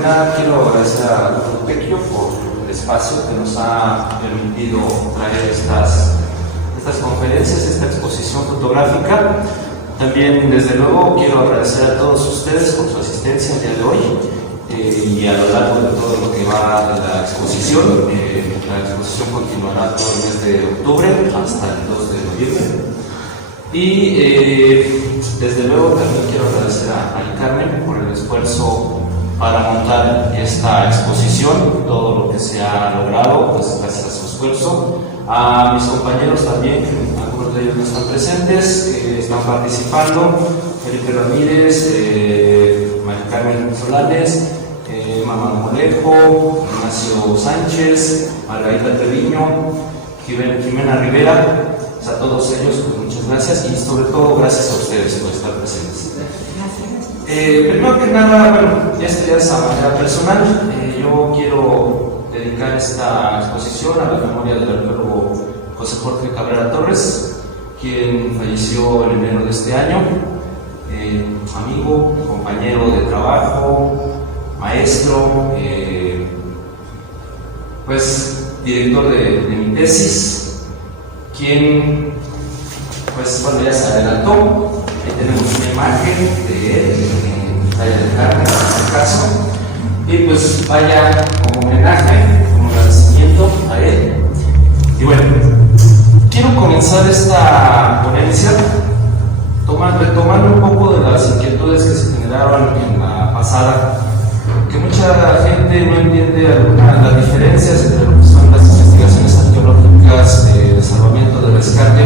que nada quiero agradecer a Dr. Pequio por el espacio que nos ha permitido traer estas conferencias, esta exposición fotográfica. También, desde luego, quiero agradecer a todos ustedes por su asistencia el día de hoy y a lo largo de todo lo que va de la exposición. La exposición continuará todo el mes de octubre hasta el 2 de noviembre. Y desde luego también quiero agradecer a Mari Carmen por el esfuerzo para montar esta exposición, todo lo que se ha logrado, pues gracias a su esfuerzo. A mis compañeros también, algunos de ellos no están presentes, están participando: Felipe Ramírez, Mari Carmen Solares, Mamá Molejo, Ignacio Sánchez, Margarita Treviño, Jimena Rivera. A todos ellos, pues muchas gracias, y sobre todo gracias a ustedes por estar presentes. Primero que nada, bueno, esto ya es a manera personal. Yo quiero dedicar esta exposición a la memoria del arqueólogo José Jorge Cabrera Torres, quien falleció en enero de este año. Amigo, compañero de trabajo, maestro, pues director de mi tesis, quien, pues bueno, ya se adelantó. Ahí tenemos una imagen de él en talla de carne, en este caso, y pues vaya como homenaje, como agradecimiento a él. Y bueno, quiero comenzar esta ponencia retomando un poco de las inquietudes que se generaron en la pasada, que mucha gente no entiende las diferencias entre lo que son las investigaciones arqueológicas de salvamiento, de rescate.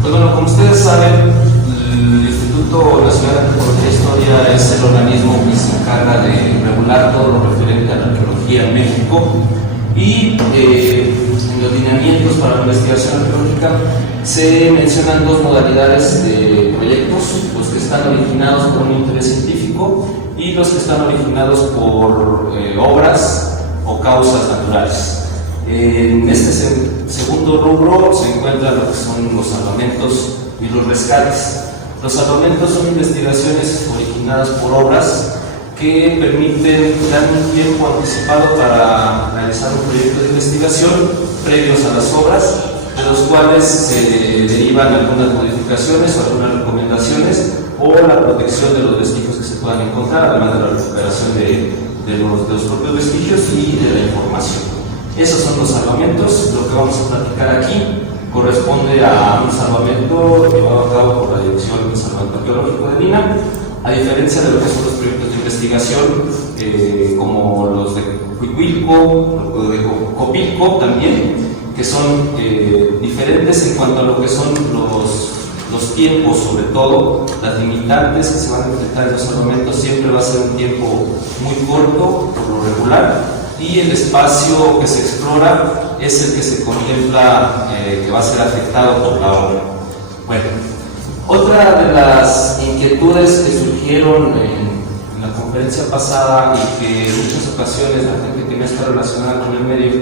Pues bueno, como ustedes saben, el Instituto Nacional de Antropología e Historia es el organismo que se encarga de regular todo lo referente a la arqueología en México, y en los lineamientos para la investigación arqueológica se mencionan dos modalidades de proyectos: los que están originados por un interés científico y los que están originados por obras o causas naturales. En este segundo rubro se encuentran lo que son los salvamentos y los rescates. Los salvamentos son investigaciones originadas por obras que permiten dar un tiempo anticipado para realizar un proyecto de investigación previos a las obras, de los cuales se derivan algunas modificaciones o algunas recomendaciones, o la protección de los vestigios que se puedan encontrar, además de la recuperación de los propios vestigios y de la información. Esos son los salvamentos. Lo que vamos a platicar aquí corresponde a un salvamento llevado a cabo por la Dirección de Salvamento Arqueológico de Lina, a diferencia de lo que son los proyectos de investigación como los de Huihuilco, los de Copilco también, que son diferentes en cuanto a lo que son los tiempos, sobre todo las limitantes que se van a enfrentar en los salvamentos. Siempre va a ser un tiempo muy corto por lo regular, y el espacio que se explora es el que se contempla que va a ser afectado por la obra. Bueno, otra de las inquietudes que surgieron en la conferencia pasada, y que en muchas ocasiones la gente que no está relacionada con el medio,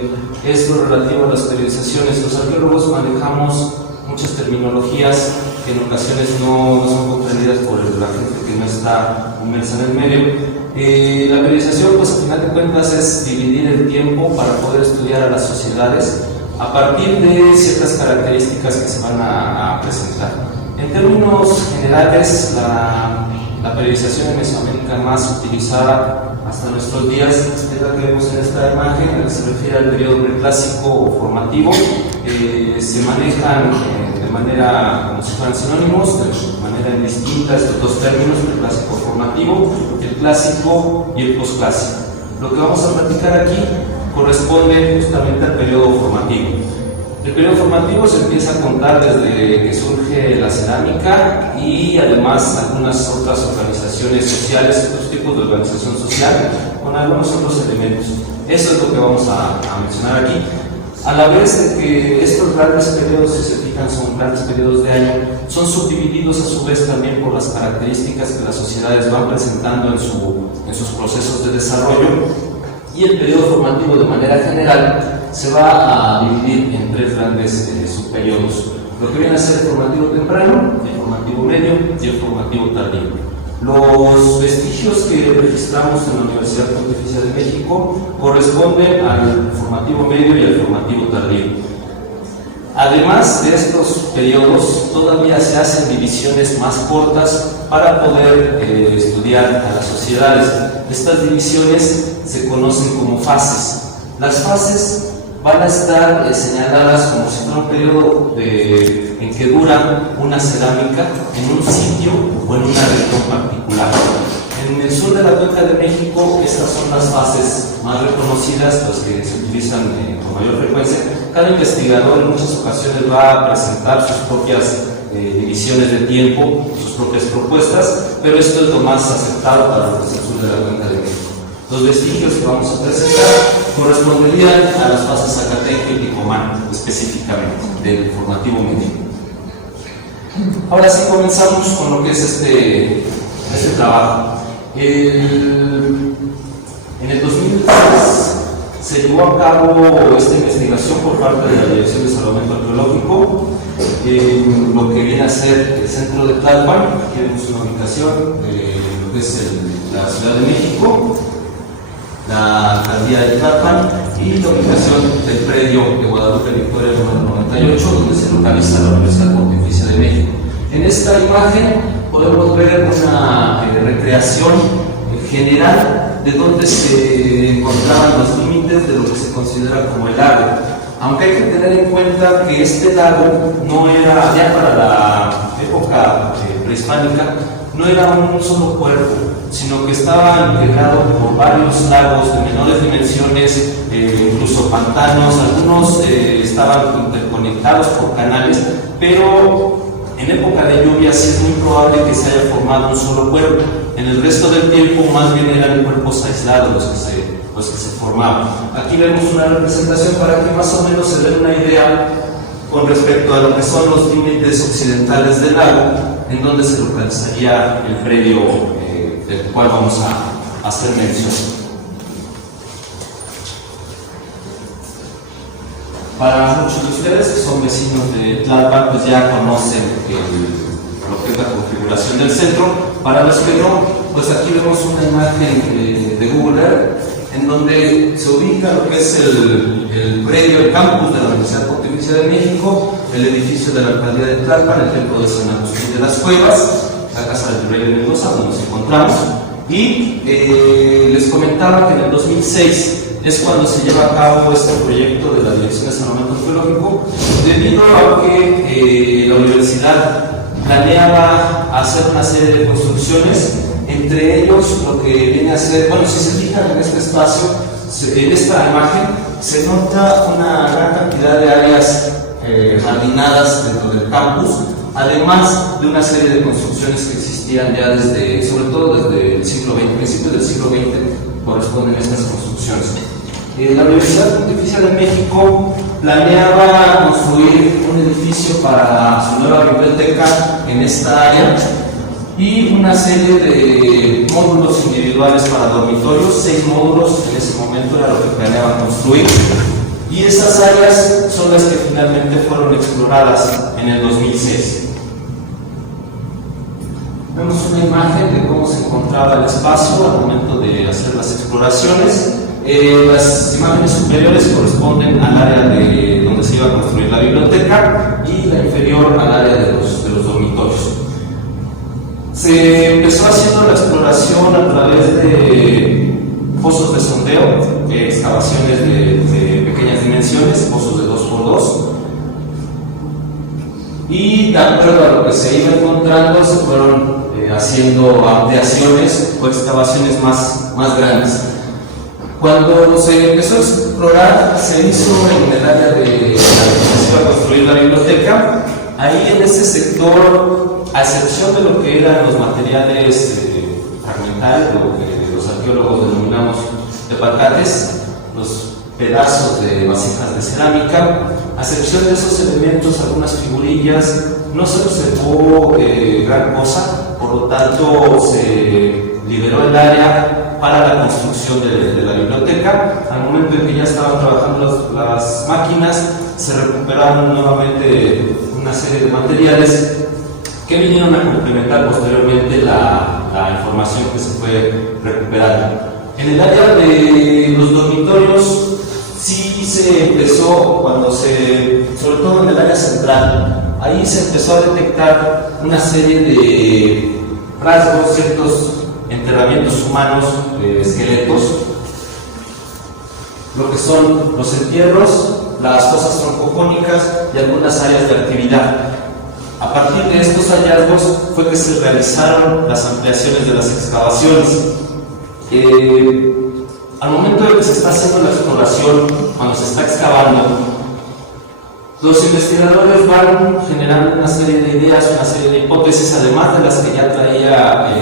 es lo relativo a las periodizaciones. Los arqueólogos manejamos muchas terminologías que en ocasiones no son comprendidas por la gente que no está inmersa en el medio. La periodización, pues a final de cuentas, es dividir el tiempo para poder estudiar a las sociedades a partir de ciertas características que se van a presentar. En términos generales, la periodización en Mesoamérica más utilizada hasta nuestros días es la que vemos en esta imagen, en la que se refiere al periodo preclásico o formativo. Se manejan de manera como si fueran sinónimos, de manera indistinta estos dos términos, el clásico formativo, el clásico y el posclásico. Lo que vamos a platicar aquí corresponde justamente al periodo formativo. El periodo formativo se empieza a contar desde que surge la cerámica, y además algunas otras organizaciones sociales, otros tipos de organización social, con algunos otros elementos. Eso es lo que vamos a mencionar aquí. A la vez de que estos grandes periodos, si se fijan, son grandes periodos de año, son subdivididos a su vez también por las características que las sociedades van presentando en sus procesos de desarrollo, y el periodo formativo de manera general se va a dividir en tres grandes subperiodos: lo que viene a ser el formativo temprano, el formativo medio y el formativo tardío. Los vestigios que registramos en la Universidad Pontificia de México corresponden al formativo medio y al formativo tardío. Además de estos periodos, todavía se hacen divisiones más cortas para poder estudiar a las sociedades. Estas divisiones se conocen como fases. Las fases van a estar señaladas como si fuera un periodo en que dura una cerámica en un sitio o en una región particular. En el sur de la Cuenca de México, estas son las fases más reconocidas, las que se utilizan con mayor frecuencia. Cada investigador en muchas ocasiones va a presentar sus propias divisiones de tiempo, sus propias propuestas, pero esto es lo más aceptado para los del sur de la Cuenca de México. Los vestigios que vamos a presentar corresponderían a las fases Zacateco y Ticomán, específicamente, del formativo medio. Ahora sí comenzamos con lo que es este trabajo. En el 2003 se llevó a cabo esta investigación por parte de la Dirección de Salvamento Arqueológico en lo que viene a ser el centro de Tlalpan. Aquí vemos una ubicación de lo que es la Ciudad de México, la alcaldía de Tlalpan y la ubicación del predio de Guadalupe Victoria número 98, donde se localiza la Universidad Pontificia de México. En esta imagen podemos ver una recreación general de donde se encontraban los límites de lo que se considera como el lago. Aunque hay que tener en cuenta que este lago no era, ya para la época prehispánica, no era un solo cuerpo, sino que estaba integrado por varios lagos de menores dimensiones, incluso pantanos. Algunos estaban interconectados por canales, pero en época de lluvia sí es muy probable que se haya formado un solo cuerpo. En el resto del tiempo más bien eran cuerpos aislados los que se formaban. Aquí vemos una representación para que más o menos se den una idea con respecto a lo que son los límites occidentales del lago, en donde se localizaría el predio del cual vamos a hacer mención. Para muchos de ustedes que son vecinos de Tlalpan, pues ya conocen lo que es la configuración del centro. Para los que no, pues aquí vemos una imagen de Google Earth, en donde se ubica lo que es el predio, el campus de la Universidad Pontificia de México, el edificio de la alcaldía de Tlalpan, el templo de San Agustín de las Cuevas, la casa del rey de Mendoza, donde nos encontramos. Y les comentaba que en el 2006 es cuando se lleva a cabo este proyecto de la Dirección de Salvamento Arqueológico, debido a que la universidad planeaba hacer una serie de construcciones, entre ellos lo que viene a ser, bueno, si se fijan en este espacio, en esta imagen, se nota una gran cantidad de áreas jardinadas dentro del campus, además de una serie de construcciones que existían ya desde, sobre todo desde el siglo XX, principios del siglo XX corresponden a estas construcciones. La Universidad Pontificia de México planeaba construir un edificio para su nueva biblioteca en esta área y una serie de módulos individuales para dormitorios, 6 módulos en ese momento era lo que planeaban construir. Y esas áreas son las que finalmente fueron exploradas en el 2006. Vemos una imagen de cómo se encontraba el espacio al momento de hacer las exploraciones. Las imágenes superiores corresponden al área donde se iba a construir la biblioteca y la inferior al área de los dormitorios. Se empezó haciendo la exploración a través de pozos de sondeo, excavaciones de pequeñas dimensiones, pozos de 2x2, y de acuerdo a lo que se iba encontrando se fueron haciendo ampliaciones o excavaciones más grandes. Cuando se empezó a explorar, se hizo en el área de donde se iba a construir la biblioteca. Ahí en ese sector, a excepción de lo que eran los materiales fragmentales, lo que los arqueólogos denominamos tepacates, los pedazos de vasijas de cerámica, a excepción de esos elementos, algunas figurillas, no se observó gran cosa, por lo tanto se liberó el área para la construcción de la biblioteca. Al momento en que ya estaban trabajando las máquinas, se recuperaron nuevamente una serie de materiales que vinieron a complementar posteriormente la la información que se fue recuperando. En el área de los dormitorios, sí se empezó, sobre todo en el área central, ahí se empezó a detectar una serie de rasgos, ciertos enterramientos humanos, esqueletos, lo que son los entierros, las fosas troncocónicas y algunas áreas de actividad. A partir de estos hallazgos fue que se realizaron las ampliaciones de las excavaciones. Al momento de que se está haciendo la exploración, cuando se está excavando, los investigadores van generando una serie de ideas, una serie de hipótesis, además de las que ya traía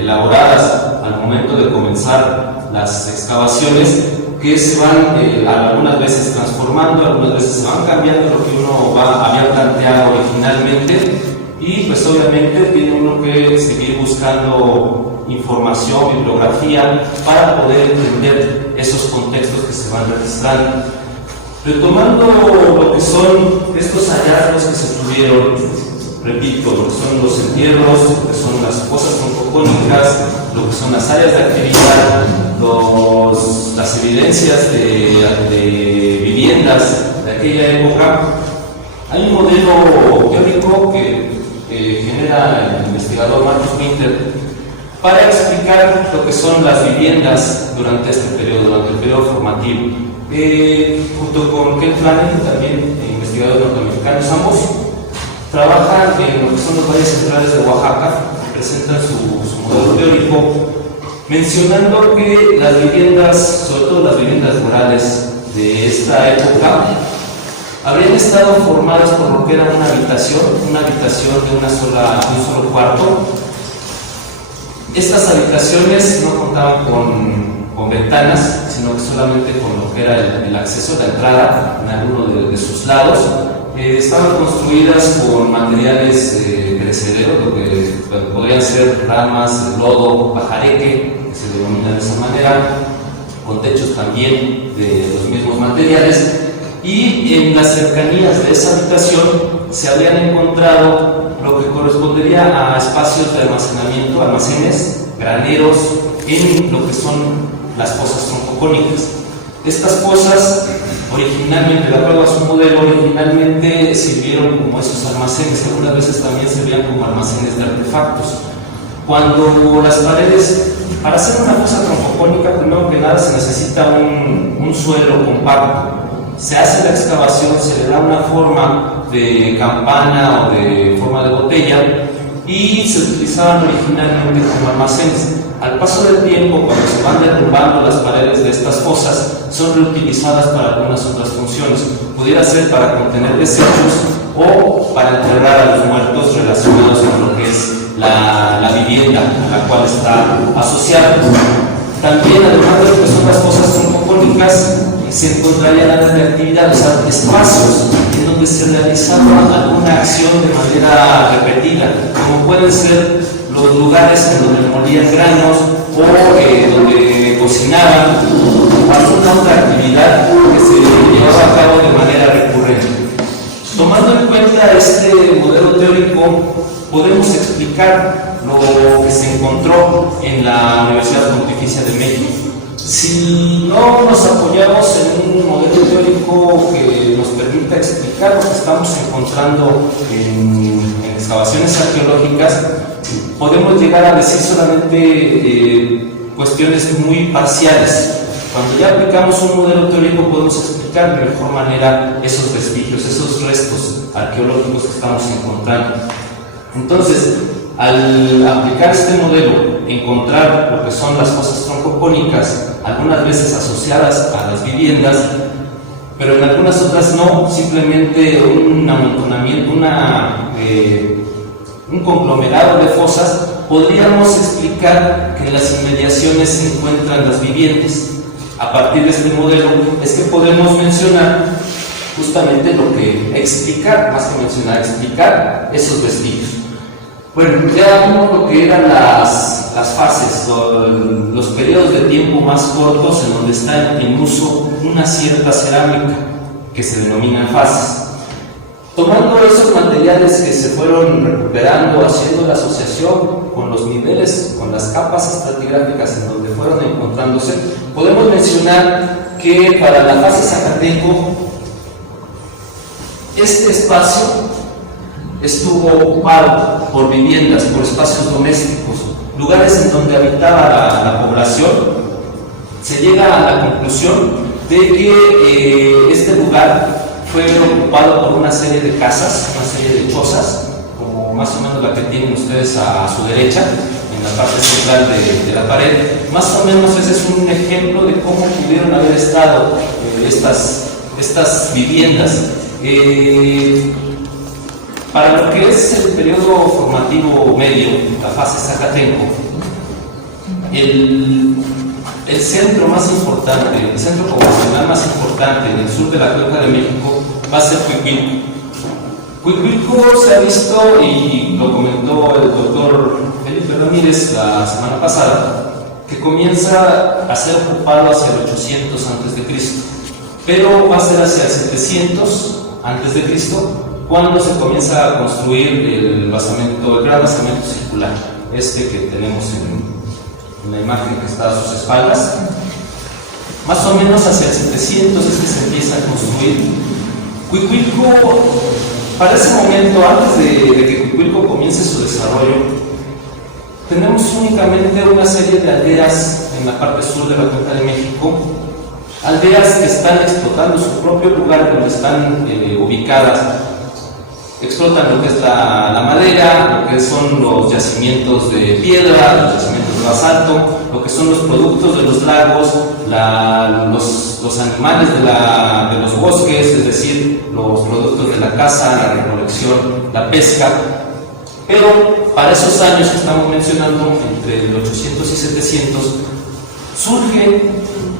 elaboradas al momento de comenzar las excavaciones, que se van algunas veces transformando, algunas veces se van cambiando lo que uno había planteado originalmente, y pues obviamente tiene uno que seguir buscando información, bibliografía, para poder entender esos contextos que se van registrando. Retomando lo que son estos hallazgos que se tuvieron, repito, lo que son los entierros, lo que son las fosas troncocónicas, lo que son las áreas de actividad, las evidencias de viviendas de aquella época, hay un modelo teórico que genera el investigador Marcus Winter para explicar lo que son las viviendas durante este periodo, durante el periodo formativo. Junto con Ken Flanagan, también investigadores norteamericanos, ambos trabajan en lo que son los valles centrales de Oaxaca, presentan su modelo teórico, mencionando que las viviendas, sobre todo las viviendas rurales de esta época, habrían estado formadas por lo que era una habitación de un solo cuarto. Estas habitaciones no contaban con ventanas, sino que solamente con lo que era el acceso, la entrada en alguno de sus lados. Estaban construidas con materiales perecederos, lo que podrían ser ramas, lodo, pajareque, que se denomina de esa manera, con techos también de los mismos materiales. Y en las cercanías de esa habitación se habían encontrado lo que correspondería a espacios de almacenamiento, almacenes, graneros, en lo que son las fosas troncocónicas. Estas fosas, originalmente, de acuerdo a su modelo, originalmente sirvieron como esos almacenes, algunas veces también servían como almacenes de artefactos. Cuando las paredes, para hacer una fosa troncocónica, primero que nada se necesita un suelo compacto. Se hace la excavación, se le da una forma de campana o de forma de botella y se utilizaban originalmente como almacenes. Al paso del tiempo, cuando se van derrumbando las paredes de estas fosas, son reutilizadas para algunas otras funciones. Pudiera ser para contener desechos o para enterrar a los muertos relacionados con lo que es la vivienda a la cual está asociada. También, además de lo que son las fosas troncocónicas, se encontrarían áreas de actividad, o sea, espacios en donde se realizaba alguna acción de manera repetida, como pueden ser los lugares en donde molían granos o donde cocinaban, o alguna otra actividad que se llevaba a cabo de manera recurrente. Tomando en cuenta este modelo teórico, podemos explicar lo que se encontró en la Universidad Pontificia de México. Si no nos apoyamos en un modelo teórico que nos permita explicar lo que estamos encontrando en excavaciones arqueológicas, podemos llegar a decir solamente cuestiones muy parciales. Cuando ya aplicamos un modelo teórico, podemos explicar de mejor manera esos vestigios, esos restos arqueológicos que estamos encontrando. Entonces, al aplicar este modelo, encontrar lo que son las fosas troncocónicas, algunas veces asociadas a las viviendas, pero en algunas otras no, simplemente un amontonamiento, un conglomerado de fosas, podríamos explicar que en las inmediaciones se encuentran las viviendas. A partir de este modelo es que podemos mencionar justamente lo que explicar, más que mencionar, explicar esos vestigios. Bueno, ya vimos lo que eran las fases, los periodos de tiempo más cortos en donde está en uso una cierta cerámica, que se denominan fases. Tomando esos materiales que se fueron recuperando, haciendo la asociación con los niveles, con las capas estratigráficas en donde fueron encontrándose, podemos mencionar que para la fase Zacatenco, este espacio estuvo ocupado por viviendas, por espacios domésticos, lugares en donde habitaba la población. Se llega a la conclusión de que este lugar fue ocupado por una serie de casas, una serie de chozas, como más o menos la que tienen ustedes a su derecha, en la parte central de la pared. Más o menos ese es un ejemplo de cómo pudieron haber estado estas viviendas. Para lo que es el periodo formativo medio, la fase Zacatenco, el centro más importante, el centro poblacional más importante en el sur de la Cuenca de México va a ser Cuicuilco. Cuicuilco se ha visto, y lo comentó el doctor Felipe Ramírez la semana pasada, que comienza a ser ocupado hacia el 800 a.C., pero va a ser hacia el 700 a.C. cuando se comienza a construir el gran basamento circular, que tenemos en la imagen que está a sus espaldas. Más o menos hacia el 700 es que se empieza a construir. Cuicuilco, para ese momento, antes de que Cuicuilco comience su desarrollo, tenemos únicamente una serie de aldeas en la parte sur de la Cuenca de México, aldeas que están explotando su propio lugar donde están ubicadas. Explotan lo que es la madera, lo que son los yacimientos de piedra, los yacimientos de basalto, lo que son los productos de los lagos, los animales de los bosques, es decir, los productos de la caza, la recolección, la pesca. Pero para esos años que estamos mencionando, entre el 800 y 700, surge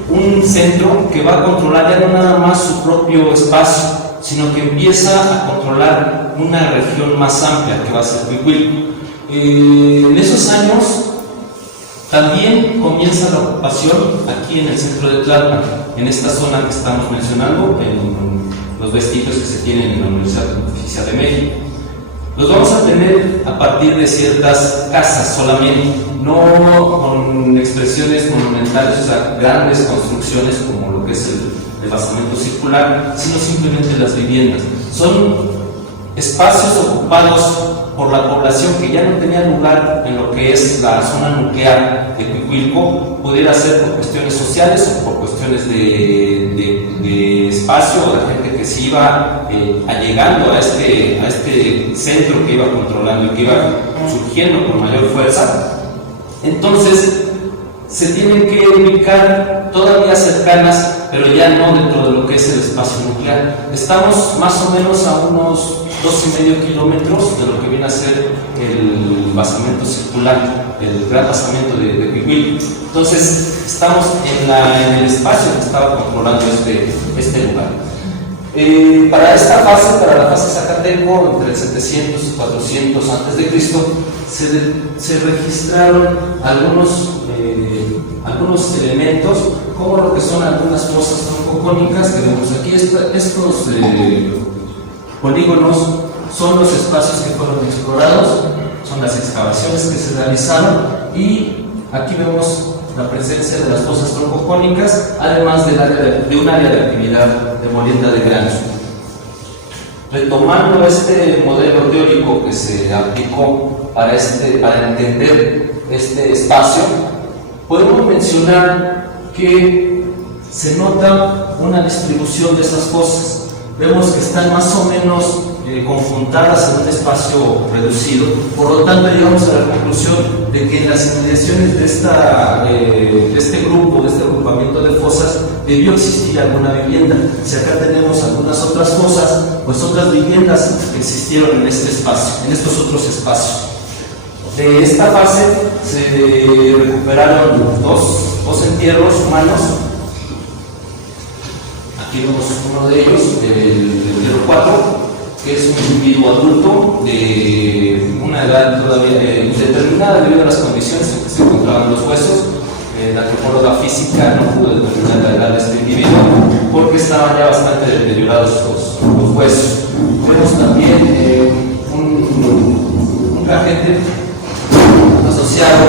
un centro que va a controlar ya no nada más su propio espacio, sino que empieza a controlar una región más amplia que va a ser Cuicuilco. En esos años también comienza la ocupación aquí en el centro de Tlalpan, en esta zona que estamos mencionando, en los vestigios que se tienen en la Universidad Pontificia de México. Los vamos a tener a partir de ciertas casas solamente, no con expresiones monumentales, o sea, grandes construcciones como lo que es el basamento circular, sino simplemente las viviendas. Son espacios ocupados por la población que ya no tenía lugar en lo que es la zona nuclear de Cuicuilco, pudiera ser por cuestiones sociales o por cuestiones de espacio, o de gente que se iba allegando a este centro que iba controlando y que iba surgiendo con mayor fuerza. Entonces se tienen que ubicar todavía cercanas, pero ya no dentro de lo que es el espacio nuclear. Estamos más o menos a unos 2,5 kilómetros de lo que viene a ser el basamento circular, el gran basamento de Cuicuilco. Entonces estamos en el espacio que estaba controlando este lugar. Para esta fase, para la fase Zacatenco, entre el 700 y 400 a.C., se registraron algunos elementos, como lo que son algunas fosas troncocónicas que vemos aquí. Estos polígonos son los espacios que fueron explorados, son las excavaciones que se realizaron, y aquí vemos la presencia de las fosas troncocónicas, además de un área de actividad de molienda de granos. Retomando este modelo teórico que se aplicó para entender este espacio, podemos mencionar que se nota una distribución de esas fosas. Vemos que están más o menos conjuntadas en un espacio reducido. Por lo tanto, llegamos a la conclusión de que en las inmediaciones de este agrupamiento de fosas, debió existir alguna vivienda. Si acá tenemos algunas otras fosas, pues otras viviendas existieron en este espacio, en estos otros espacios. De esta fase se recuperaron dos entierros humanos. Aquí vemos uno de ellos, el entierro 4, que es un individuo adulto de una edad todavía indeterminada debido a las condiciones en que se encontraban los huesos. la antropóloga física no pudo determinar la edad de este individuo porque estaban ya bastante deteriorados los huesos. Vemos también un grafete asociado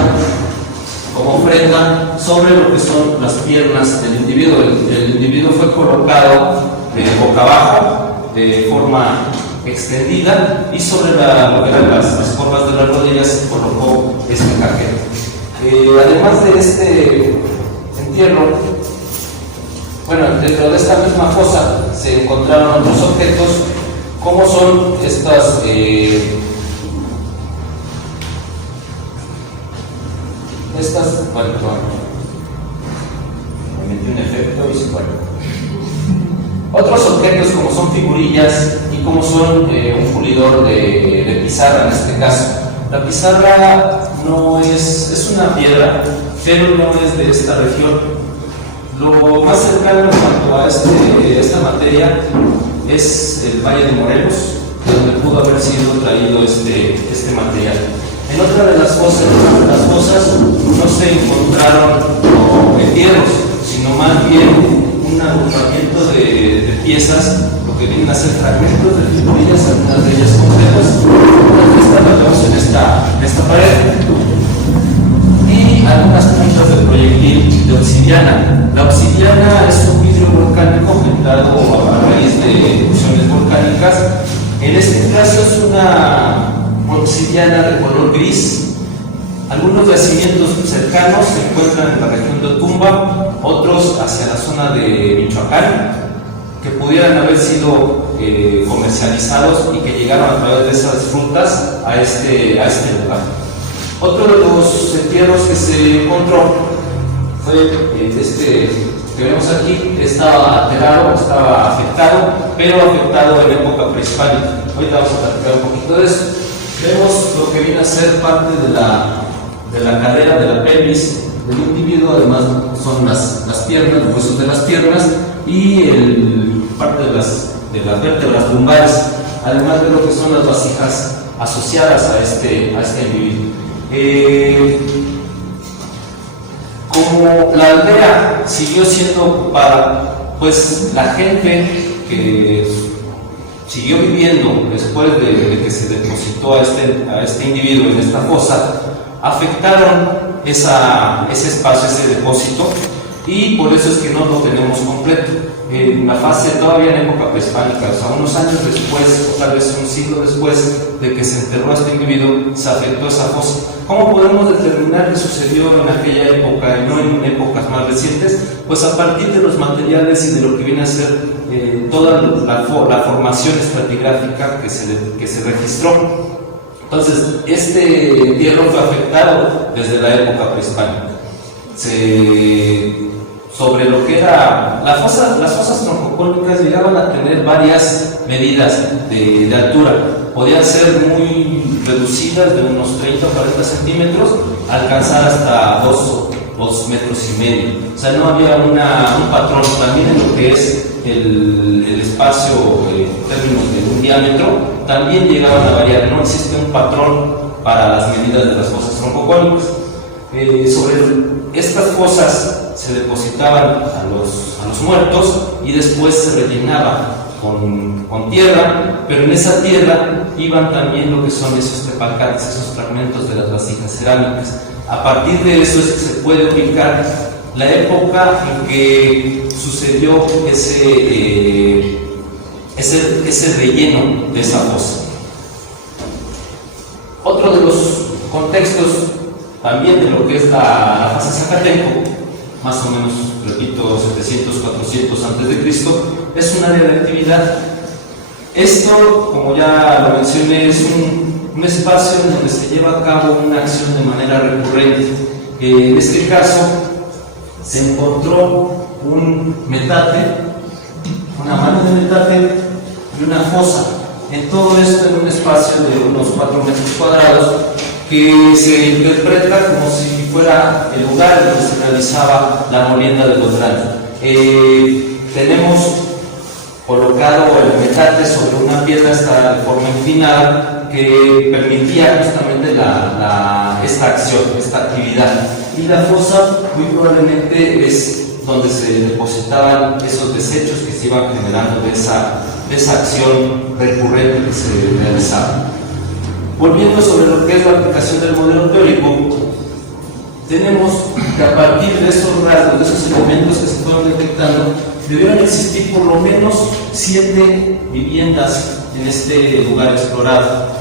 como ofrenda sobre lo que son las piernas del individuo. El individuo fue colocado boca abajo, de forma extendida, y sobre lo que eran las corvas de las rodillas se colocó este cajete. Además de este entierro, bueno, dentro de esta misma fosa se encontraron otros objetos, como son estas bueno, me metí un efecto visual. Otros objetos como son figurillas y como son un pulidor de pizarra en este caso. La pizarra no es una piedra, pero no es de esta región. Lo más cercano en cuanto a esta materia es el Valle de Morelos, donde pudo haber sido traído este material. En otra de las fosas no se encontraron entierros, sino más bien un agrupamiento de piezas, lo que vienen a ser fragmentos de figurillas, algunas de ellas completas, en esta pared, y algunas puntas de proyectil de obsidiana. La obsidiana es un vidrio volcánico generado a raíz de erupciones volcánicas. En este caso es una obsidiana de color gris. Algunos yacimientos cercanos se encuentran en la región de Otumba, otros hacia la zona de Michoacán, que pudieran haber sido comercializados y que llegaron a través de esas rutas a este lugar. Otro de los entierros que se encontró fue este que vemos aquí. Estaba alterado, estaba afectado, pero afectado en época prehispánica. Ahorita vamos a platicar un poquito de eso. Vemos lo que viene a ser parte de la cadera, de la pelvis del individuo. Además son las piernas, los huesos de las piernas y parte de las vértebras lumbares, además de lo que son las vasijas asociadas a este individuo. Como la aldea siguió siendo ocupada, pues la gente que siguió viviendo después de que se depositó a este individuo en esta fosa, afectaron ese espacio, ese depósito, y por eso es que no lo tenemos completo. En la fase todavía en época prehispánica, o sea, unos años después, o tal vez un siglo después de que se enterró a este individuo, se afectó esa fosa. ¿Cómo podemos determinar qué sucedió en aquella época y no en épocas más recientes? Pues a partir de los materiales y de lo que viene a ser toda la formación estratigráfica que se registró. Entonces, este entierro fue afectado desde la época prehispánica. Sobre lo que era las fosas troncocónicas llegaban a tener varias medidas de altura. Podían ser muy reducidas, de unos 30 o 40 centímetros, alcanzar hasta 2 metros y medio. O sea, no había un patrón. También en lo que es el espacio en términos de un diámetro, también llegaban a variar. No existe un patrón para las medidas de las fosas troncocónicas. Sobre estas fosas se depositaban a los muertos y después se rellenaba con tierra, pero en esa tierra iban también lo que son esos tepacates, esos fragmentos de las vasijas cerámicas. A partir de eso es que se puede ubicar la época en que sucedió ese relleno de esa fosa. Otro de los contextos también de lo que es la fase Zacatenco, más o menos, repito, 700, 400 a.C., es un área de actividad. Esto, como ya lo mencioné, es un espacio en donde se lleva a cabo una acción de manera recurrente. En este caso, se encontró un metate, una mano de metate y una fosa. En todo esto en un espacio de unos 4 metros cuadrados, que se interpreta como si fuera el lugar donde se realizaba la molienda de los granos. Tenemos colocado el metate sobre una piedra, esta de forma inclinada, que permitía justamente justamente esta acción, esta actividad. Y la fosa muy probablemente es donde se depositaban esos desechos que se iban generando de esa acción recurrente que se realizaba. Volviendo sobre lo que es la aplicación del modelo teórico, tenemos que a partir de esos rasgos, de esos elementos que se fueron detectando, debieron existir por lo menos 7 viviendas en este lugar explorado.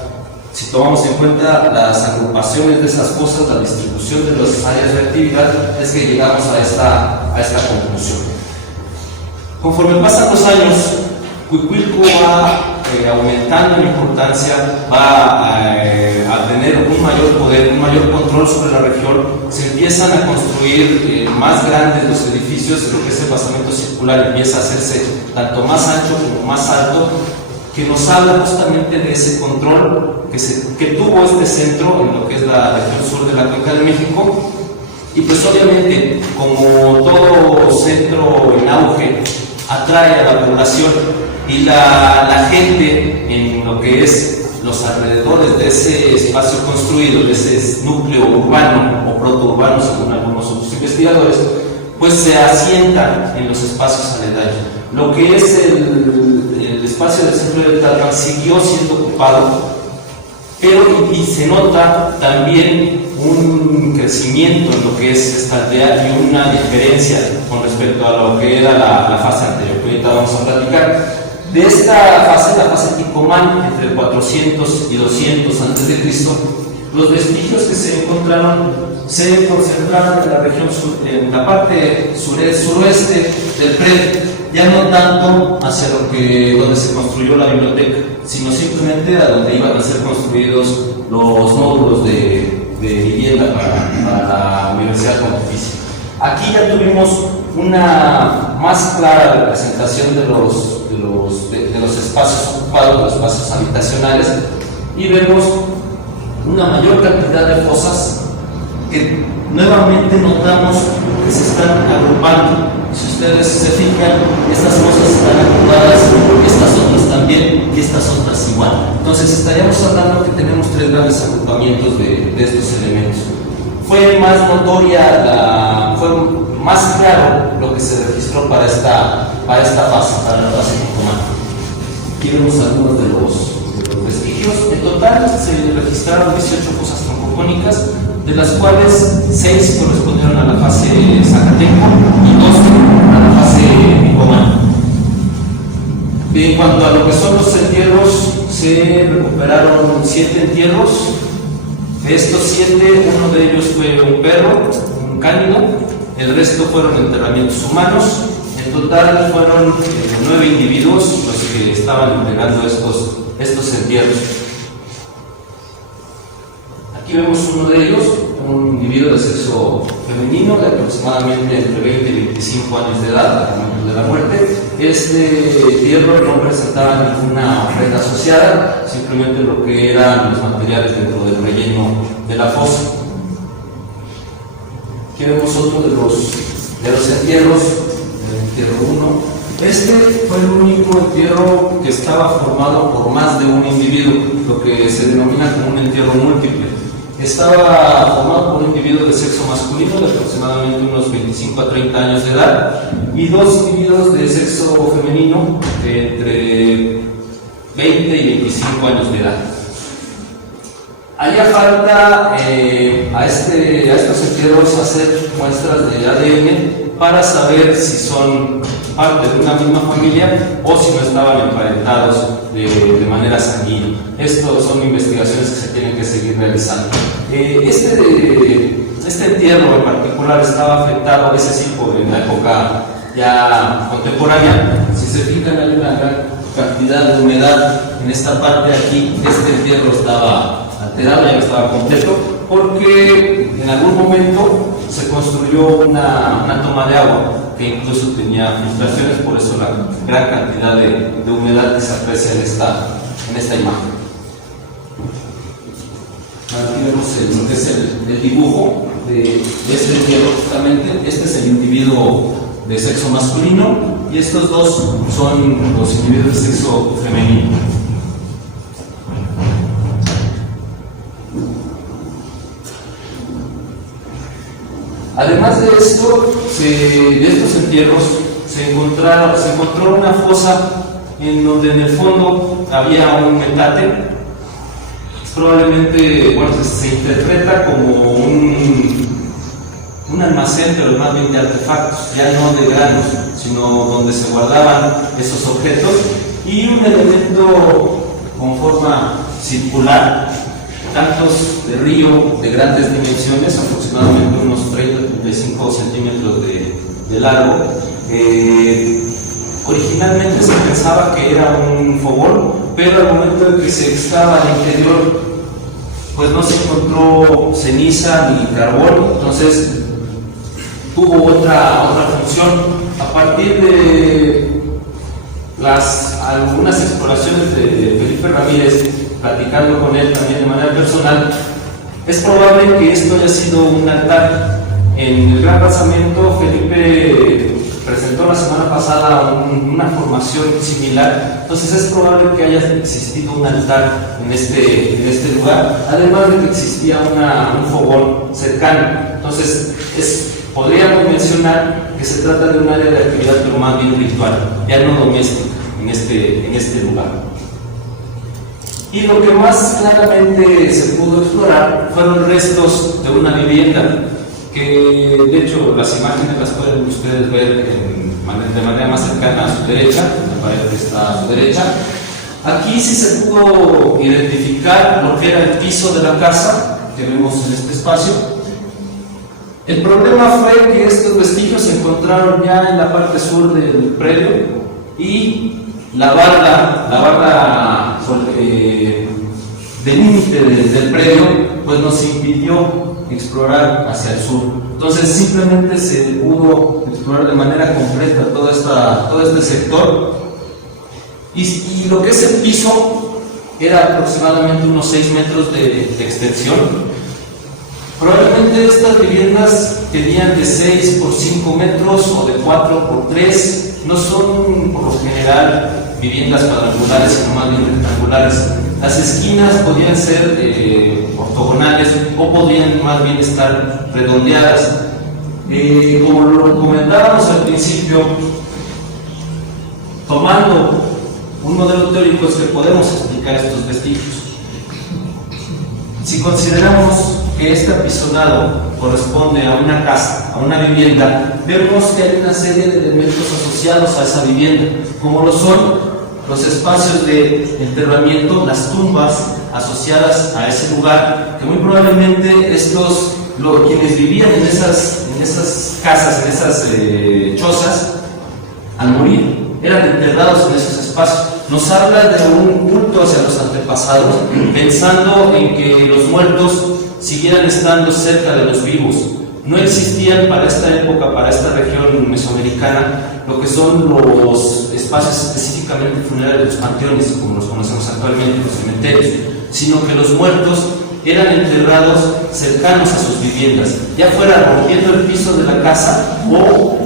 Si tomamos en cuenta las agrupaciones de esas fosas, la distribución de las áreas de actividad, es que llegamos a esta conclusión. Conforme pasan los años, Cuicuilco va aumentando en importancia, va a tener un mayor poder, un mayor control sobre la región. Se empiezan a construir más grandes los edificios, lo que es el basamento circular empieza a hacerse tanto más ancho como más alto, que nos habla justamente de ese control que tuvo este centro en lo que es la región sur de la Cuenca de México. Y pues obviamente, como todo centro en auge atrae a la población y la gente en lo que es los alrededores de ese espacio construido, de ese núcleo urbano o protourbano, según algunos otros investigadores, pues se asientan en los espacios aledaños. Lo que es el espacio del centro de Tlalpan siguió siendo ocupado, pero y se nota también un crecimiento en lo que es esta aldea y una diferencia con respecto a lo que era la fase anterior, que ahorita vamos a platicar. De esta fase, la fase Ticomán, entre 400 y 200 a.C., los vestigios que se encontraron se concentraron en la región sur, en la parte suroeste del predio, ya no tanto hacia donde se construyó la biblioteca, sino simplemente a donde iban a ser construidos los módulos de vivienda para la Universidad Pontificia. Aquí ya tuvimos una más clara representación de los espacios ocupados, de los espacios habitacionales, y vemos una mayor cantidad de fosas que nuevamente notamos que se están agrupando. Si ustedes se fijan, estas fosas están agrupadas, estas otras también y estas otras igual. Entonces estaríamos hablando que tenemos 3 grandes agrupamientos de estos elementos. Fue más notoria, fue más claro lo que se registró para esta fase, para la fase Ticomán. Aquí vemos algunos de los vestigios. En total se registraron 18 fosas troncocónicas, de las cuales 6 correspondieron a la fase Zacateco y 12 a la fase Ticomán. En cuanto a lo que son los entierros, se recuperaron 7 entierros. De estos 7, uno de ellos fue un perro, un cánido, el resto fueron enterramientos humanos. En total fueron 9 individuos los que estaban integrando estos entierros. Aquí vemos uno de ellos, un individuo de sexo femenino de aproximadamente entre 20 y 25 años de edad al momento de la muerte. Este entierro no presentaba ninguna ofrenda asociada, simplemente lo que eran los materiales dentro del relleno de la fosa. Aquí vemos otro de los entierros, el entierro 1. Este fue el único entierro que estaba formado por más de un individuo, lo que se denomina como un entierro múltiple. Estaba formado por un individuo de sexo masculino de aproximadamente unos 25 a 30 años de edad y 2 individuos de sexo femenino de entre 20 y 25 años de edad. Haría falta a estos entierros hacer muestras de ADN para saber si son parte de una misma familia o si no estaban emparentados de manera sanguínea. Estas son investigaciones que se tienen que seguir realizando. Este entierro en particular estaba afectado, ese sí, en la época ya contemporánea. Si se fijan, hay una gran cantidad de humedad en esta parte de aquí. Este entierro estaba alterado, ya no estaba completo, porque en algún momento se construyó una toma de agua que incluso tenía filtraciones, por eso la gran cantidad de humedad que se aprecia en esta imagen. Aquí vemos lo que es el dibujo de este entierro justamente. Este es el individuo de sexo masculino y estos dos son los individuos de sexo femenino. Además de esto, de estos entierros, se encontró una fosa en donde en el fondo había un metate. Probablemente, bueno, se interpreta como un almacén, pero más bien de artefactos, ya no de granos, sino donde se guardaban esos objetos, y un elemento con forma circular, cantos de río de grandes dimensiones, aproximadamente unos 30-35 centímetros de largo. Originalmente se pensaba que era un fogón, pero al momento de que se excava al interior, pues no se encontró ceniza ni carbón, entonces tuvo otra función. A partir de algunas exploraciones de Felipe Ramírez, platicando con él también de manera personal, es probable que esto haya sido un altar. En el Gran Basamento, Felipe presentó la semana pasada una formación similar, entonces es probable que haya existido un altar en este lugar, además de que existía un fogón cercano. Entonces podríamos mencionar que se trata de un área de actividad, pero más bien ritual, ya no doméstica en este lugar. Y lo que más claramente se pudo explorar fueron restos de una vivienda, que de hecho las imágenes las pueden ustedes ver de manera más cercana a su derecha, la pared que está a su derecha. Aquí sí se pudo identificar lo que era el piso de la casa que vemos en este espacio. El problema fue que estos vestigios se encontraron ya en la parte sur del predio, y la barda del límite del predio pues nos impidió explorar hacia el sur. Entonces simplemente se pudo explorar de manera completa todo este sector, y lo que es el piso era aproximadamente unos 6 metros de extensión. Probablemente estas viviendas tenían de 6 por 5 metros o de 4 por 3. No son por lo general viviendas cuadrangulares, sino más bien rectangulares. Las esquinas podían ser ortogonales o podían más bien estar redondeadas. Como lo comentábamos al principio, tomando un modelo teórico es que podemos explicar estos vestigios. Si consideramos que este apisonado corresponde a una casa, a una vivienda, vemos que hay una serie de elementos asociados a esa vivienda, como lo son los espacios de enterramiento, las tumbas asociadas a ese lugar, que muy probablemente quienes vivían en esas casas, en esas chozas, al morir, eran enterrados en esos espacios. Nos habla de un culto hacia los antepasados, pensando en que los muertos siguieran estando cerca de los vivos. No existían para esta época, para esta región mesoamericana, lo que son los espacios específicamente funerarios, los panteones, como los conocemos actualmente, los cementerios, sino que los muertos eran enterrados cercanos a sus viviendas, ya fuera rompiendo el piso de la casa o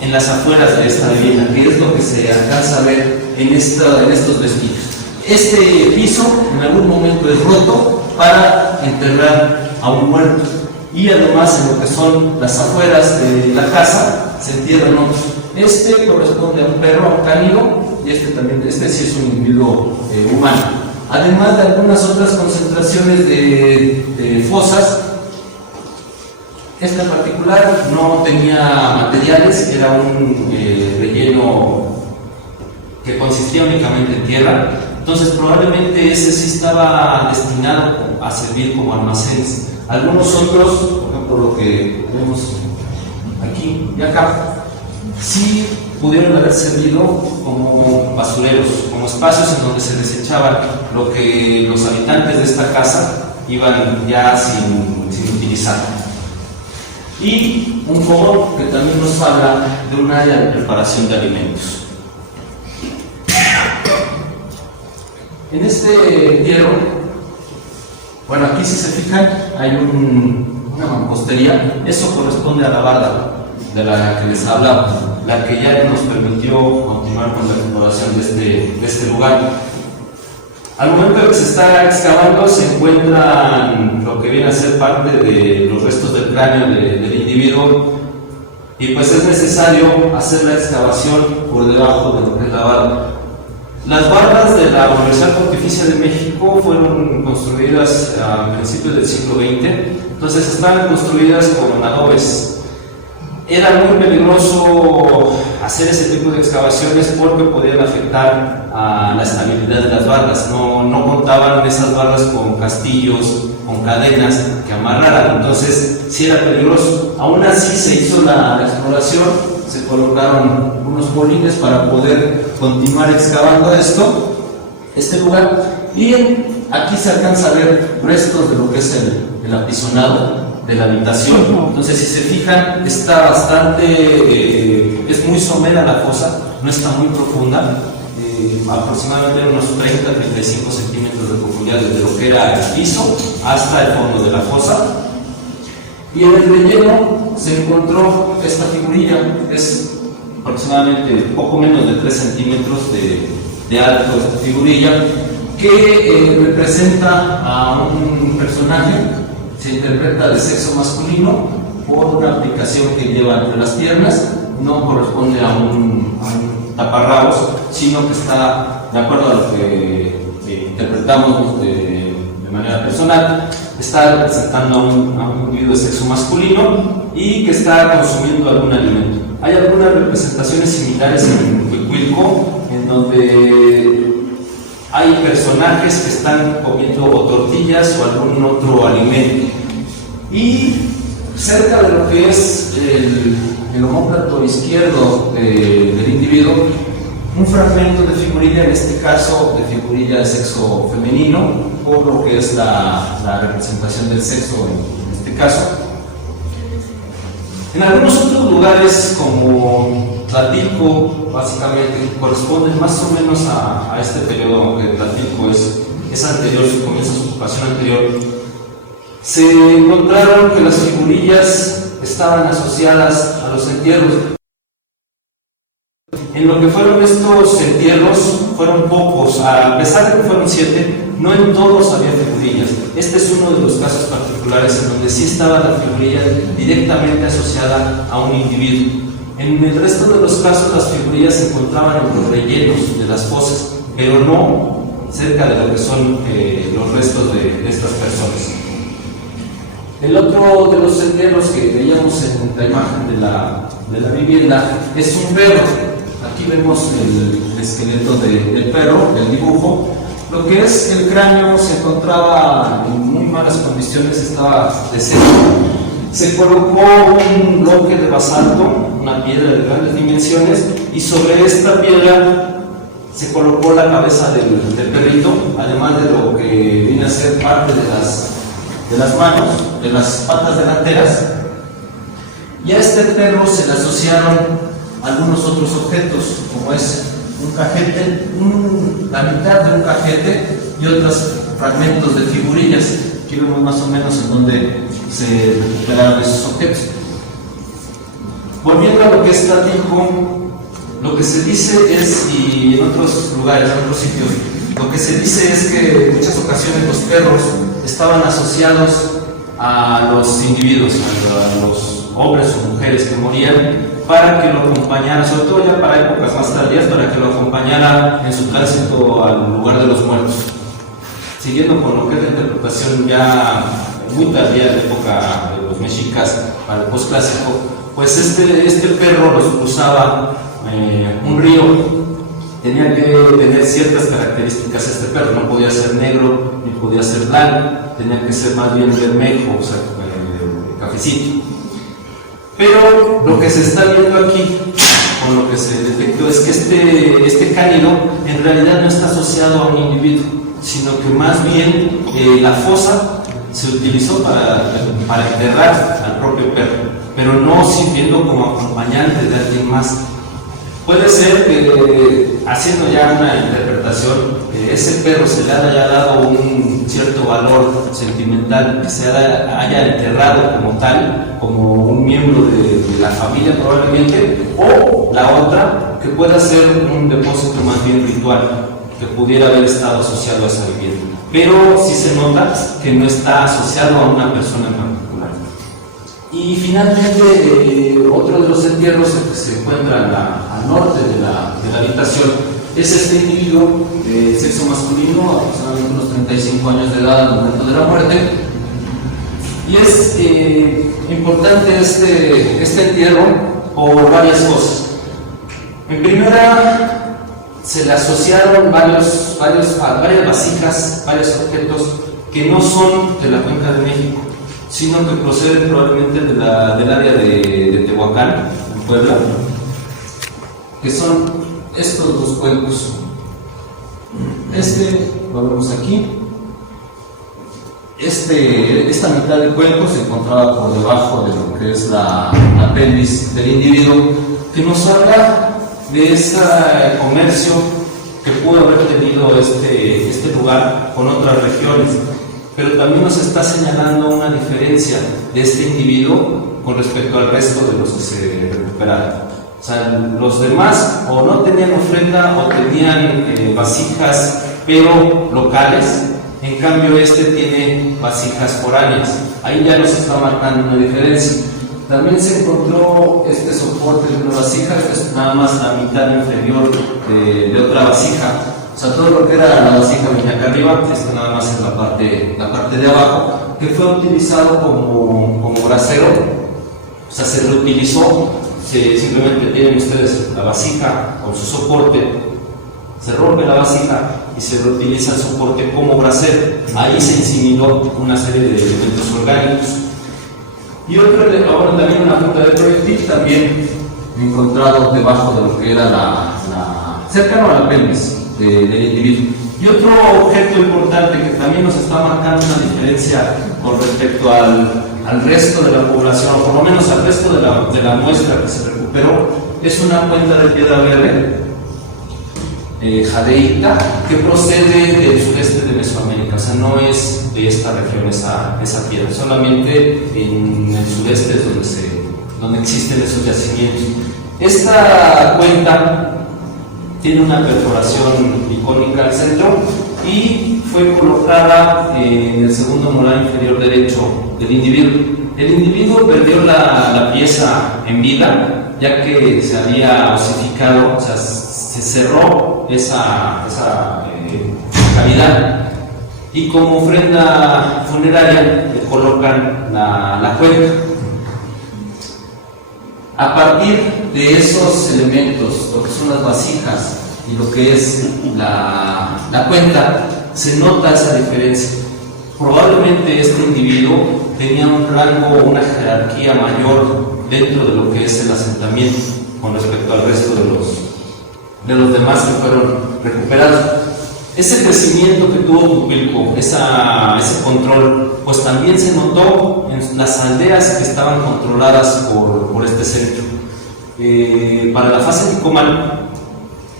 en las afueras de esta vivienda, que es lo que se alcanza a ver en estos vestigios. Este piso en algún momento es roto para enterrar a un muerto, y además en lo que son las afueras de la casa se entierran otros. Este corresponde a un perro, a un cánido, y este sí es un individuo humano. Además de algunas otras concentraciones de fosas. Esta en particular no tenía materiales, era un relleno que consistía únicamente en tierra. Entonces probablemente ese sí estaba destinado a servir como almacenes. Algunos otros, por ejemplo lo que vemos aquí y acá, sí pudieron haber servido como basureros, como espacios en donde se desechaban lo que los habitantes de esta casa iban ya sin utilizar. Y un fogón que también nos habla de un área de preparación de alimentos. En este entierro, bueno, aquí si se fijan hay una mampostería. Eso corresponde a la barda de la que les hablaba, la que ya nos permitió continuar con la exploración de este lugar. Al momento de que se está excavando se encuentran lo que viene a ser parte de los restos del cráneo del individuo, y pues es necesario hacer la excavación por debajo de lo que es la barda. Las bardas de la Universidad Pontificia de México fueron construidas a principios del siglo XX, entonces estaban construidas con adobes. Era muy peligroso hacer ese tipo de excavaciones porque podían afectar a la estabilidad de las bardas. No contaban esas bardas con castillos, con cadenas que amarraran, entonces sí era peligroso. Aún así se hizo la exploración, se colocaron unos bolines para poder continuar excavando este lugar, y aquí se alcanza a ver restos de lo que es el apisonado de la habitación. Entonces, si se fijan, está bastante, es muy somera la fosa, no está muy profunda, aproximadamente unos 30-35 centímetros de profundidad desde lo que era el piso hasta el fondo de la fosa. Y en el relleno se encontró esta figurilla, es aproximadamente poco menos de 3 centímetros de alto esta figurilla, que representa a un personaje. Se interpreta de sexo masculino por una aplicación que lleva entre las piernas, no corresponde a un taparrabos, sino que está, de acuerdo a lo que interpretamos de manera personal, está representando a un individuo de sexo masculino y que está consumiendo algún alimento. Hay algunas representaciones similares en Huicuilco, en donde hay personajes que están comiendo o tortillas o algún otro alimento. Y cerca de lo que es el omóplato izquierdo del individuo, un fragmento de figurilla, en este caso de figurilla de sexo femenino, por lo que es la representación del sexo en este caso. En algunos otros lugares, como Tlatilco, básicamente corresponden más o menos a este periodo, que Tlatilco es anterior, comienza su ocupación anterior. Se encontraron que las figurillas estaban asociadas a los entierros. En lo que fueron estos entierros, fueron pocos, a pesar de que fueron 7, no en todos había figurillas. Este es uno de los casos particulares en donde sí estaba la figurilla directamente asociada a un individuo. En el resto de los casos, las figurillas se encontraban en los rellenos de las fosas, pero no cerca de lo que son los restos de estas personas. El otro de los entierros que veíamos en la imagen de la vivienda es un perro. Aquí vemos el esqueleto del perro, el dibujo. Lo que es el cráneo se encontraba en muy malas condiciones, estaba deshecho. Se colocó un bloque de basalto, una piedra de grandes dimensiones, y sobre esta piedra se colocó la cabeza del perrito, además de lo que viene a ser parte de las manos, de las patas delanteras. Y a este perro se le asociaron algunos otros objetos, como es un cajete, la mitad de un cajete y otros fragmentos de figurillas. Aquí vemos más o menos en donde se recuperaron esos objetos. Volviendo a lo que está dijo, lo que se dice es, y en otros lugares, en otros sitios, lo que se dice es que en muchas ocasiones los perros estaban asociados a los individuos, a los hombres o mujeres que morían, para que lo acompañara, sobre todo ya para épocas más tardías, para que lo acompañara en su tránsito al lugar de los muertos. Siguiendo con lo que es la interpretación ya muy tardía de época de los mexicas para el posclásico, pues este perro los cruzaba un río. Tenía que tener ciertas características este perro, no podía ser negro ni podía ser blanco, tenía que ser más bien bermejo, o sea, cafecito. Pero lo que se está viendo aquí, con lo que se detectó, es que este cánido en realidad no está asociado a un individuo, sino que más bien la fosa se utilizó para enterrar al propio perro, pero no sirviendo como acompañante de alguien más. Puede ser que, haciendo ya una interpretación, ese perro se le haya dado un cierto valor sentimental, que se haya enterrado como tal, como un miembro de la familia probablemente, o la otra, que pueda ser un depósito más bien ritual. que pudiera haber estado asociado a esa vivienda, pero sí se nota que no está asociado a una persona en particular. Y finalmente, otro de los entierros que se encuentra al norte de la habitación es este individuo de sexo masculino, aproximadamente unos 35 años de edad al momento de la muerte. Y es importante este entierro por varias cosas. En primera, se le asociaron varias vasijas, varios objetos que no son de la Cuenca de México, sino que proceden probablemente del área de Tehuacán, en Puebla, que son estos dos cuencos. Lo vemos aquí. Esta mitad del cuenco se encontraba por debajo de lo que es la pelvis del individuo, que nos habla de ese comercio que pudo haber tenido este lugar con otras regiones, pero también nos está señalando una diferencia de este individuo con respecto al resto de los que se recuperaron. O sea, los demás o no tenían ofrenda o tenían vasijas, pero locales. En cambio, tiene vasijas foráneas. Ahí ya nos está marcando una diferencia. También se encontró este soporte de una vasija, es nada más la mitad inferior de otra vasija. O sea, todo lo que era la vasija venía acá arriba, nada más en la parte de abajo, que fue utilizado como brasero. O sea, se reutilizó. Simplemente tienen ustedes la vasija con su soporte, se rompe la vasija y se reutiliza el soporte como brasero. Ahí se inciniló una serie de elementos orgánicos. Y ahora también una punta de proyectil, también encontrado debajo de lo que era cercano a la pelvis del individuo. Y otro objeto importante que también nos está marcando una diferencia con respecto al resto de la población, o por lo menos al resto de la muestra que se recuperó, es una cuenta de piedra verde, jadeíta, que procede del sureste de Mesoamérica. O sea, no es de esta región esa piedra, solamente en el sureste es donde existen esos yacimientos. Esta cuenta tiene una perforación icónica al centro y fue colocada en el segundo molar inferior derecho del individuo. El individuo perdió la pieza en vida, ya que se había osificado, o sea, se cerró esa cavidad, y como ofrenda funeraria le colocan la cuenca. A partir de esos elementos, lo que son las vasijas y lo que es la cuenta, se nota esa diferencia. Probablemente este individuo tenía un rango, una jerarquía mayor dentro de lo que es el asentamiento con respecto al resto de los demás que fueron recuperados. Ese crecimiento que tuvo Tupilco, ese control, pues también se notó en las aldeas que estaban controladas por este centro. Para la fase Ticomán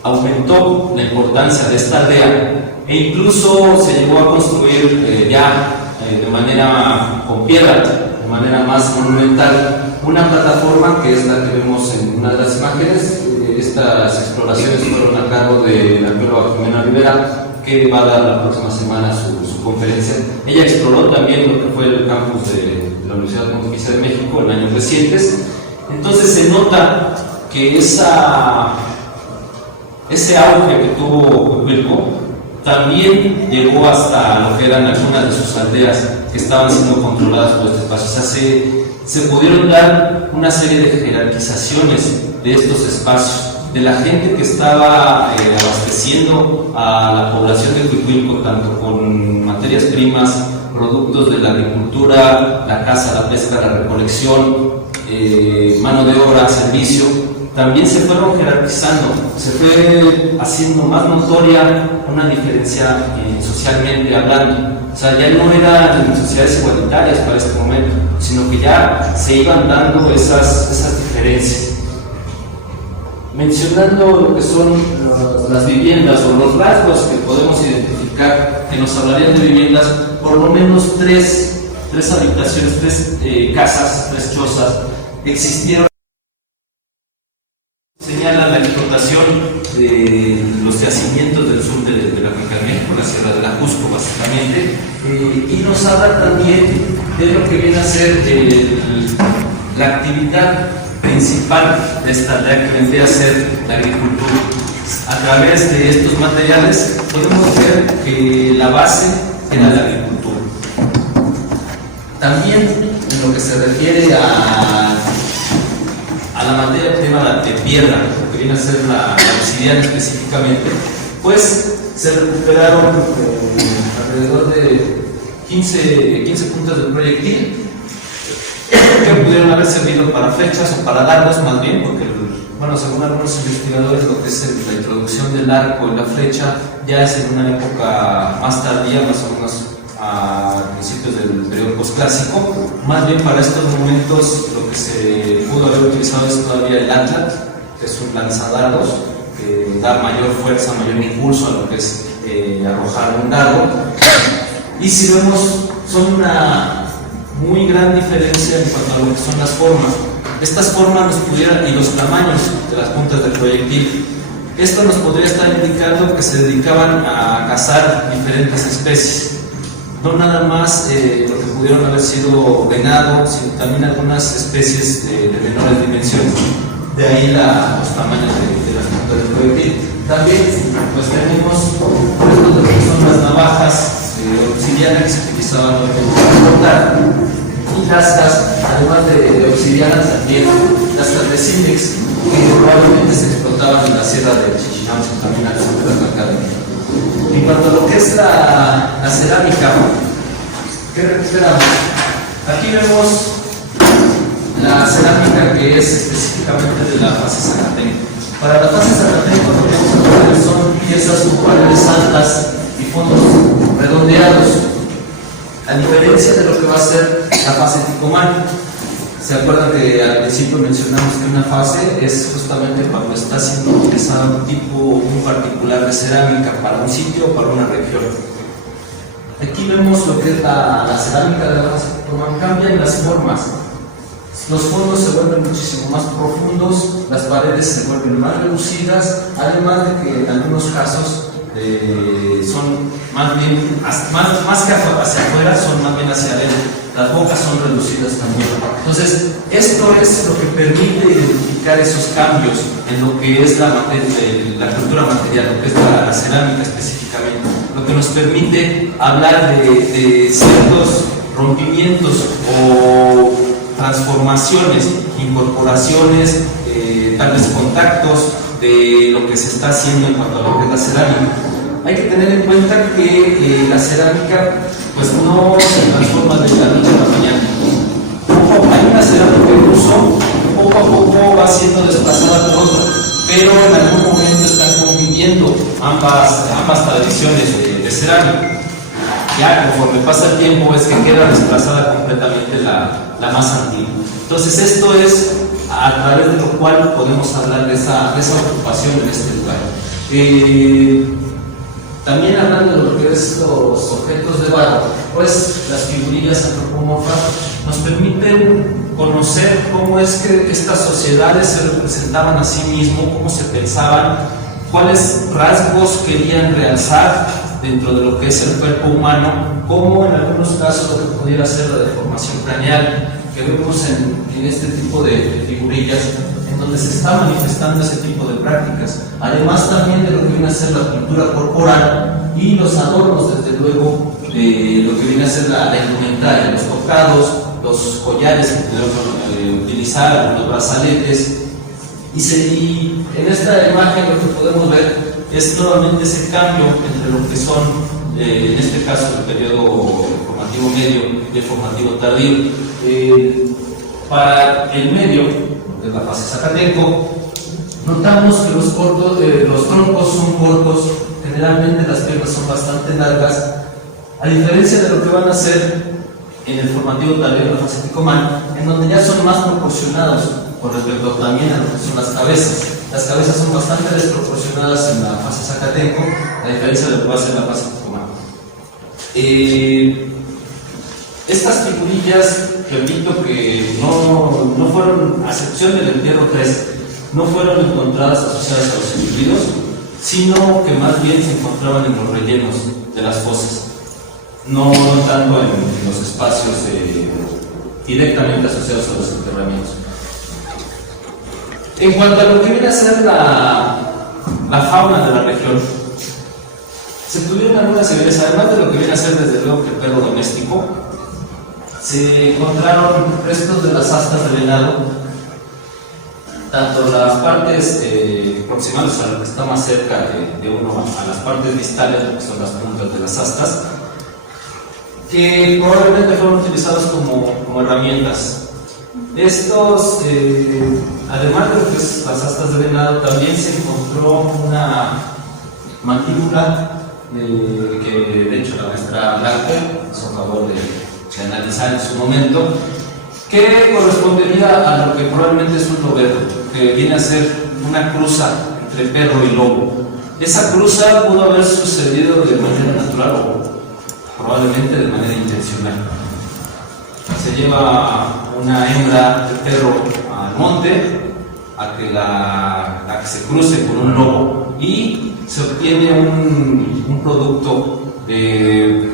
aumentó la importancia de esta aldea e incluso se llegó a construir de manera con piedra, de manera más monumental, una plataforma que es la que vemos en una de las imágenes. Estas exploraciones fueron a cargo de la arqueóloga Jimena Rivera, que va a dar la próxima semana su conferencia. Ella exploró también lo que fue el campus de la Universidad Pontificia de México en años recientes. Entonces se nota que ese auge que tuvo Tupilco también llegó hasta lo que eran algunas de sus aldeas que estaban siendo controladas por este espacio. O sea, se pudieron dar una serie de jerarquizaciones de estos espacios, de la gente que estaba abasteciendo a la población de Tupilco, tanto con materias primas, productos de la agricultura, la caza, la pesca, la recolección, mano de obra, servicio. También se fueron jerarquizando, se fue haciendo más notoria una diferencia socialmente hablando. O sea, ya no eran sociedades igualitarias para este momento, sino que ya se iban dando esas diferencias. Mencionando lo que son las viviendas o los rasgos que podemos identificar que nos hablarían de viviendas, por lo menos tres habitaciones, tres casas, tres chozas existieron. Señala la explotación los yacimientos del sur de la Cuenca de México, la Sierra de la Jusco básicamente, y nos habla también de lo que viene a ser la actividad principal de esta aldea, que vendría a ser la agricultura. A través de estos materiales podemos ver que la base era la agricultura. También en lo que se refiere a la materia prima de piedra, lo que viene a ser la obsidiana específicamente, pues se recuperaron alrededor de 15 puntas del proyectil que pudieron haber servido para flechas o para dardos más bien, porque bueno, según algunos investigadores, lo que es la introducción del arco y la flecha ya es en una época más tardía, más o menos a principios del periodo posclásico. Más bien para estos momentos lo que se pudo haber utilizado es todavía el atlat, que es un lanzadardos que da mayor fuerza, mayor impulso a lo que es arrojar un dardo. Y si vemos, son una muy gran diferencia en cuanto a lo que son las formas. Estas formas nos pudieran, y los tamaños de las puntas del proyectil, esto nos podría estar indicando que se dedicaban a cazar diferentes especies. No nada más lo que pudieron haber sido venado, sino también algunas especies de menores dimensiones. De ahí los tamaños de las puntas del proyectil. También pues tenemos lo que son las navajas obsidiana que se utilizaban para cortar, y lascas, además de obsidiana también lascas de sílex, que probablemente se explotaban en la sierra de Chichinautzin, también al sur de la Cuenca de México. En cuanto a lo que es la cerámica, ¿qué recuperamos? Aquí vemos la cerámica que es específicamente de la fase Zacatenco. Para la fase Zacatenco lo que vamos a ver son piezas con paredes altas y fondos redondeados, a diferencia de lo que va a ser la fase Ticomán. ¿Se acuerdan que al principio mencionamos que una fase es justamente cuando está siendo utilizado un tipo, un particular de cerámica para un sitio o para una región? Aquí vemos lo que es la cerámica de la fase Ticomán. Cambian las formas. Los fondos se vuelven muchísimo más profundos, las paredes se vuelven más reducidas, además de que en algunos casos son más bien, más que hacia afuera, son más bien hacia adentro. Las bocas son reducidas también. Entonces, esto es lo que permite identificar esos cambios en lo que es la cultura material, lo que es la cerámica específicamente. Lo que nos permite hablar de ciertos rompimientos o transformaciones, incorporaciones, tal vez contactos de lo que se está haciendo en cuanto a lo que es la cerámica. Hay que tener en cuenta que la cerámica pues no se transforma de la noche a la mañana. Hay una cerámica que incluso poco a poco va siendo desplazada por otra, pero en algún momento están conviviendo ambas tradiciones de cerámica. Ya conforme pasa el tiempo es que queda desplazada completamente la más antigua. Entonces esto es a través de lo cual podemos hablar de esa ocupación en este lugar. También hablando de lo que es los objetos de barro, pues las figurillas antropomorfas nos permiten conocer cómo es que estas sociedades se representaban a sí mismos, cómo se pensaban, cuáles rasgos querían realzar dentro de lo que es el cuerpo humano, como en algunos casos lo que pudiera ser la deformación craneal, que vemos en este tipo de figurillas, en donde se está manifestando ese tipo de prácticas. Además también de lo que viene a ser la pintura corporal y los adornos, desde luego, de lo que viene a ser la indumentaria, los tocados, los collares que podemos utilizar, los brazaletes. Y en esta imagen lo que podemos ver es nuevamente ese cambio entre lo que son, en este caso, el periodo formativo medio y el formativo tardío. Para el medio, de la fase Zacatenco, notamos que los troncos son cortos, generalmente las piernas son bastante largas, a diferencia de lo que van a ser en el formativo tardío de la fase Ticomán, en donde ya son más proporcionados con respecto también a lo que son las cabezas. Las cabezas son bastante desproporcionadas en la fase Zacatenco, a diferencia de lo que va a ser la fase Ticomán. Estas figurillas, repito que no fueron, a excepción del entierro 3, no fueron encontradas asociadas a los individuos, sino que más bien se encontraban en los rellenos de las fosas, no tanto en los espacios directamente asociados a los enterramientos. En cuanto a lo que viene a ser la fauna de la región, se tuvieron algunas evidencias, además de lo que viene a ser desde luego que el perro doméstico, se encontraron restos de las astas de venado, tanto las partes proximales a lo que está más cerca de uno, a las partes distales, que son las puntas de las astas, que probablemente fueron utilizados como herramientas. Estos, además de lo que es las astas de venado, también se encontró una mandíbula que de hecho la maestra Blanco hizo favor de analizar en su momento, que correspondería a lo que probablemente es un lobero, que viene a ser una cruza entre perro y lobo. Esa cruza pudo haber sucedido de manera natural o probablemente de manera intencional. Se lleva una hembra de perro al monte a que se cruce con un lobo y se obtiene un producto que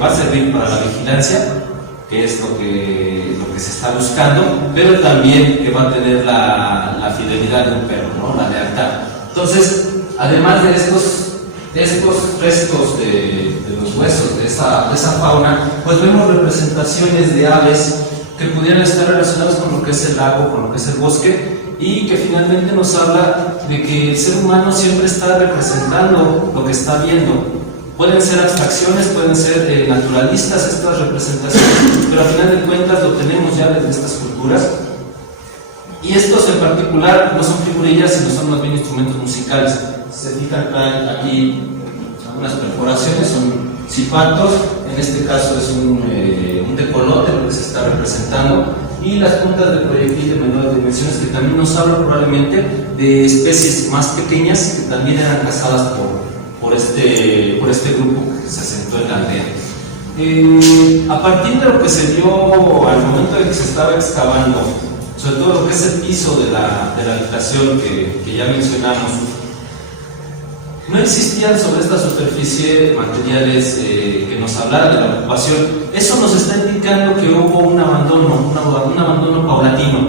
va a servir para la vigilancia, que es lo que se está buscando, pero también que va a tener la fidelidad de un perro, ¿no? La lealtad. Entonces, además de estos restos de los huesos de esa fauna, pues vemos representaciones de aves que pudieran estar relacionadas con lo que es el lago, con lo que es el bosque, y que finalmente nos habla de que el ser humano siempre está representando lo que está viendo. Pueden ser abstracciones, pueden ser naturalistas estas representaciones, pero al final de cuentas lo tenemos ya desde estas culturas. Y estos en particular no son figurillas, sino son más bien instrumentos musicales. Se fijan aquí algunas perforaciones, son cipatos, en este caso es un tecolote lo que se está representando, y las puntas de proyectil de menores dimensiones, que también nos hablan probablemente de especies más pequeñas que también eran cazadas por este grupo que se asentó en la aldea. A partir de lo que se dio al momento de que se estaba excavando, sobre todo lo que es el piso de la habitación que ya mencionamos, no existían sobre esta superficie materiales que nos hablaran de la ocupación. Eso nos está indicando que hubo un abandono paulatino,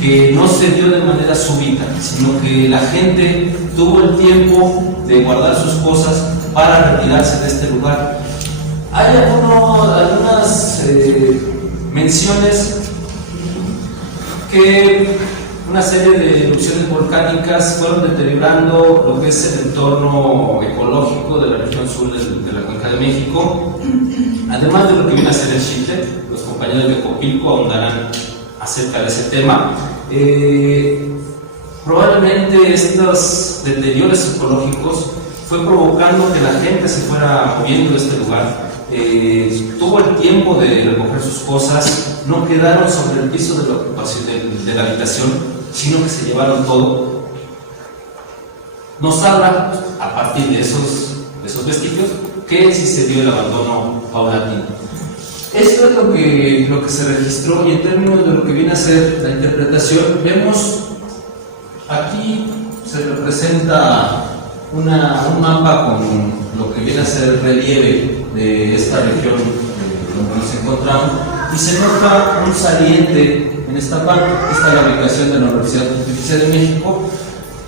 que no se dio de manera súbita, sino que la gente tuvo el tiempo de guardar sus cosas para retirarse de este lugar. Hay algunas menciones que una serie de erupciones volcánicas fueron deteriorando lo que es el entorno ecológico de la región sur de la Cuenca de México, además de lo que viene a ser el Xitle. Los compañeros de Copilco ahondarán acerca de ese tema. Probablemente estos deterioros ecológicos fue provocando que la gente se fuera moviendo de este lugar. Tuvo el tiempo de recoger sus cosas, no quedaron sobre el piso de la ocupación de la habitación, sino que se llevaron todo. Nos habla, a partir de esos vestigios, que sí se dio el abandono paulatino. Esto es lo que se registró, y en términos de lo que viene a ser la interpretación, vemos aquí se representa un mapa con lo que viene a ser el relieve de esta región donde nos encontramos, y se nota un saliente en esta parte. Esta es la ubicación de la Universidad Pontificia de México.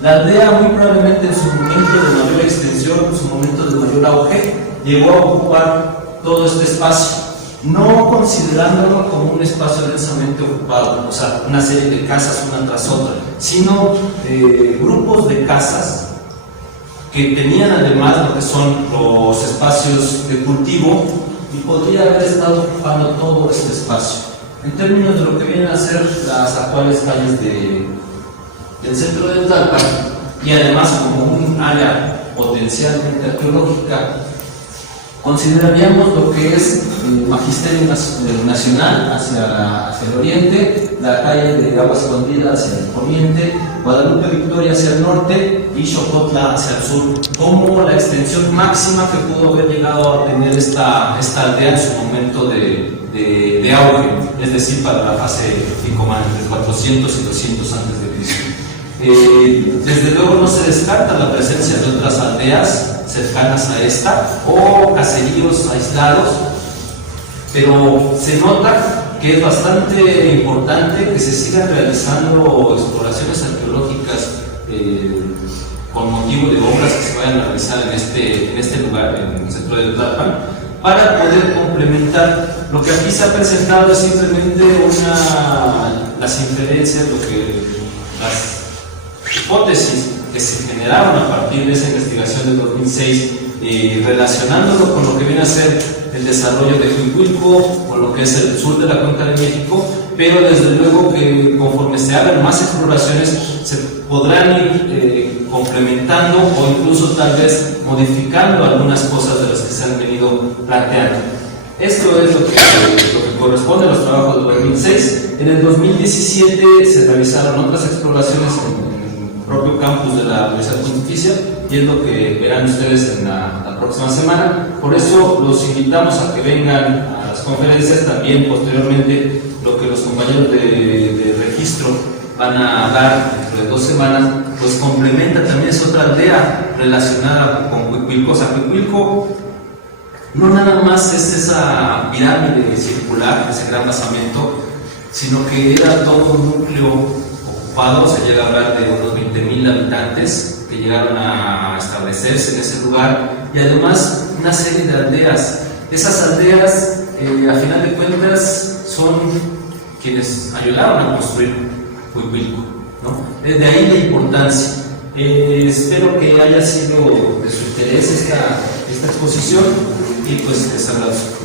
La aldea, muy probablemente en su momento de mayor extensión, en su momento de mayor auge, llegó a ocupar todo este espacio, no considerándolo como un espacio densamente ocupado, o sea, una serie de casas una tras otra, sino grupos de casas que tenían además lo que son los espacios de cultivo, y podría haber estado ocupando todo este espacio. En términos de lo que vienen a ser las actuales calles del centro de Tlalpan, y además como un área potencialmente arqueológica, consideraríamos lo que es el Magisterio Nacional hacia el oriente, la calle de Agua Escondida hacia el poniente, Guadalupe Victoria hacia el norte y Xocotla hacia el sur, como la extensión máxima que pudo haber llegado a tener esta aldea en su momento de auge, es decir, para la fase Ficomán, entre 400 y 200 a.C. Desde luego no se descarta la presencia de otras aldeas cercanas a esta o caseríos aislados, pero se nota que es bastante importante que se sigan realizando exploraciones arqueológicas con motivo de obras que se vayan a realizar en este lugar, en el centro de Tlalpan, para poder complementar. Lo que aquí se ha presentado es simplemente las inferencias, las hipótesis que se generaron a partir de esa investigación del 2006, relacionándolo con lo que viene a ser el desarrollo de Huihuilco, con lo que es el sur de la Cuenca de México, pero desde luego que conforme se hagan más exploraciones se podrán ir complementando o incluso tal vez modificando algunas cosas de las que se han venido planteando. Esto es lo que corresponde a los trabajos del 2006. En el 2017 se realizaron otras exploraciones en el propio campus de la Universidad Pontificia, y es lo que verán ustedes en la próxima semana. Por eso los invitamos a que vengan a las conferencias. También posteriormente lo que los compañeros de registro van a dar dentro de 2 semanas, pues complementa también esa otra aldea relacionada con Huihuilco. O sea, Huihuilco no nada más es esa pirámide circular, ese gran basamento, sino que era todo un núcleo ocupado. Se llega a hablar de unos 20,000 habitantes que llegaron a establecerse en ese lugar, y además una serie de aldeas. Esas aldeas, a final de cuentas, son quienes ayudaron a construir Huihuilco, ¿no? De ahí la importancia. Espero que haya sido de su interés esta exposición, y pues les agradezco.